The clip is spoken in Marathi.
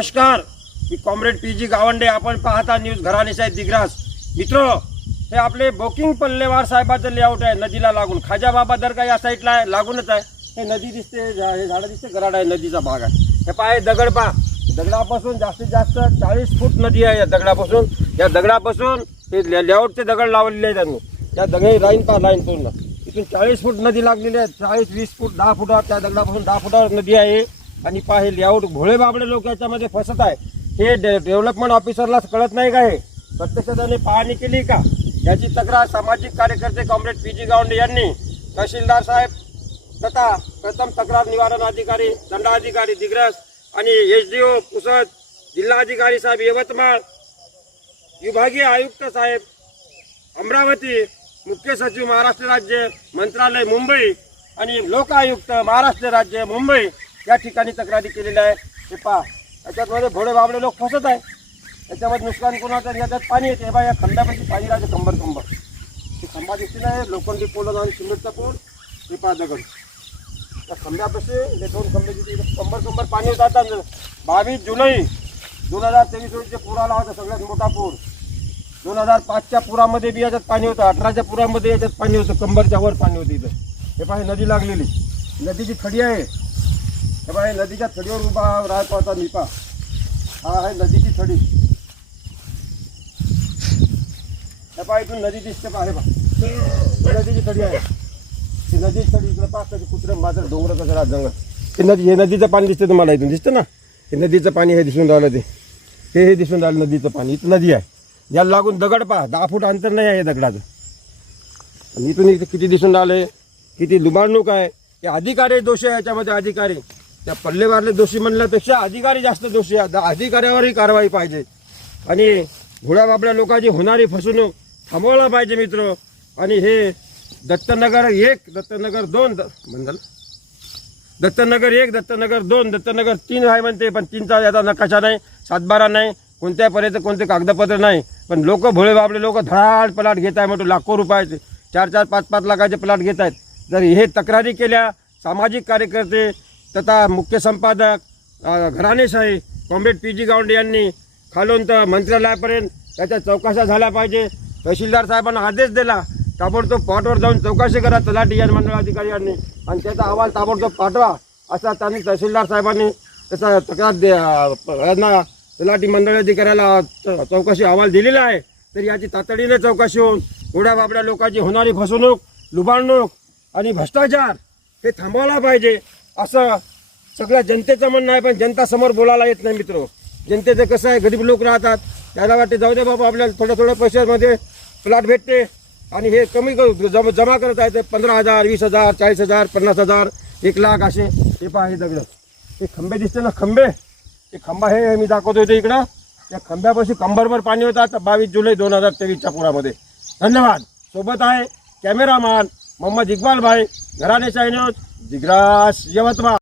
नमस्कार. मी कॉम्रेड पी जी गावंडे. आपण पाहता न्यूज घराणेशाही दिग्रास. मित्र हे आपले बोकिंग पल्लेवार साहेबाचं लेआउट आहे. नदीला लागून. खाजा बाबा दर्गा या साईडला आहे. लागूनच आहे. हे नदी दिसते. हे झाडं दिसते. गराड आहे. नदीचा भाग आहे. हे पाय दगड पा दगडापासून जास्तीत जास्त चाळीस फूट नदी आहे या दगडापासून. या दगडापासून हे लेआउटचे दगड लावलेले आहेत त्यांनी. त्या दगड लाईन पा लाईन पूर्ण. इथून चाळीस फूट नदी लागलेली आहे. चाळीस वीस फूट दहा फुटावर त्या दगडापासून दहा फुटावर नदी आहे. आणि पहा हे लेआउट भोळे बाबडे लोक याच्यामध्ये फसत आहे. हे डे डेव्हलपमेंट ऑफिसरला कळत नाही का हे? प्रत्यक्षाने पाहणी केली का? याची तक्रार सामाजिक कार्यकर्ते कॉम्रेड पी जी गावंडे यांनी. तहसीलदार साहेब तथा प्रथम तक्रार निवारण अधिकारी दंडाधिकारी दिग्रस आणि एच डी ओ पुसद जिल्हाधिकारी साहेब यवतमाळ विभागीय आयुक्त साहेब अमरावती मुख्य सचिव महाराष्ट्र राज्य मंत्रालय मुंबई आणि लोकायुक्त महाराष्ट्र राज्य मुंबई. या ठिकाणी तक्रारी केलेल्या आहे हे पहा. याच्यामध्ये भोळे बाबडे लोक फसत आहे त्याच्यामध्ये नुकसान कोणाचं याच्यात पाणी येते. हे बा या खंडापैकी पाणी राहते कंबर कंबर. ते खंबा दिसते नाही लोखंडी पोलं जाऊन सिमेंटचा पोल. हे पहा दगड. त्या खंब्यापाशी हे दोन खंबे तिथे कंबर कंबर पाणी होत बावीस जुलै दोन हजार तेवीस रोजीच्या पुराला होता सगळ्यात मोठा पूर. दोन हजार पाचच्या पुरामध्ये बी याच्यात पाणी होतं. अठराच्या पुरामध्ये याच्यात पाणी होतं. कंबरच्या वर पाणी होतं इथं. हे पाहिजे नदी लागलेली. नदीची खडी आहे. हे पाहे नदीच्या थडीवर उभा राहतो आता निपा. हा आहे नदीची थडी. हे पहा इथून नदी दिसते पहा हे पहा नदीची थडी आहे. ती नदीची थडी इकडे पाच कशी कुत्रे माझं डोंगर कसं जंगल. ते नदी हे नदीचं पाणी दिसते तुम्हाला इथून दिसतं ना? हे नदीचं पाणी हे दिसून राहिलं ते. हे हे दिसून राहिलं नदीचं पाणी इथं नदी आहे. याला लागून दगड पहा दहा फूट अंतर नाही आहे दगडाचं. आणि इथून इथं किती दिसून राहिले? किती लुबाडणूक आहे? हे अधिकारी दोषी आहे याच्यामध्ये अधिकारी. त्या पल्लेबारले दोषी म्हणल्यापेक्षा अधिकारी जास्त दोषी आहे द- अधिकाऱ्यावरही कारवाई पाहिजे. आणि घोड्याबाबड्या लोकांची होणारी फसवणूक थांबवला पाहिजे मित्र. आणि हे दत्तनगर एक दत्तनगर दोन द- दत्तनगर एक दत्तनगर दोन दत्तनगर तीन आहे म्हणते पण तीनचा याचा नकाशा नाही सातबारा नाही कोणत्या पर्यंत कोणते कागदपत्र नाही. पण लोक भोळे बाबडे लोक धडाड पलाट घेत आहे म्हणतो लाखो रुपयाचे चार चार पाच पाच लाखाचे प्लॉट घेत आहेत. जर हे तक्रारी केल्या सामाजिक कार्यकर्ते तथा मुख्य संपादक घराणेशाही कॉम्रेड पी जी गावंडे यांनी खालून तर मंत्रालयापर्यंत त्याच्या चौकशा झाल्या पाहिजे. तहसीलदार साहेबांना आदेश दिला. ताबडतोब पॉटवर जाऊन चौकशी करा तलाठी या मंडळाधिकारी यांनी. आणि त्याचा अहवाल ताबडतोब पाठवा असा त्यांनी तहसीलदार साहेबांनी त्याचा तक्रार दे यांना तलाठी मंडळाधिकाऱ्याला च- चौकशी अहवाल दिलेला आहे. तर याची तातडीने चौकशी होऊन उड्या बाबड्या लोकांची होणारी फसवणूक लुबाडणूक आणि भ्रष्टाचार हे थांबवायला पाहिजे. असं सगळ्या जनतेचं म्हणणं आहे पण जनता समोर बोलायला येत नाही मित्र. जनतेचं कसं आहे गरीब लोक राहतात. त्याला वाटते जाऊ दे बाबा आपल्याला थोड्या थोड्या पैशामध्ये प्लॉट भेटते. आणि हे कमी करू- जम जमा करत आहे पंधरा हजार वीस हजार चाळीस हजार पन्नास हजार एक लाख असे हे पहा हे दगड. हे खंबे दिसते ना खंबे. ते खंबा हे मी दाखवतो होते इकडं. या खंब्यापाशी कंबरभर पाणी होतं आता बावीस जुलै दोन हजार तेवीसच्या पुरामध्ये. धन्यवाद. सोबत आहे कॅमेरामॅन मोहम्मद इक्बाल भाई. घराणे न्यूज दिग्रास यवतमाळ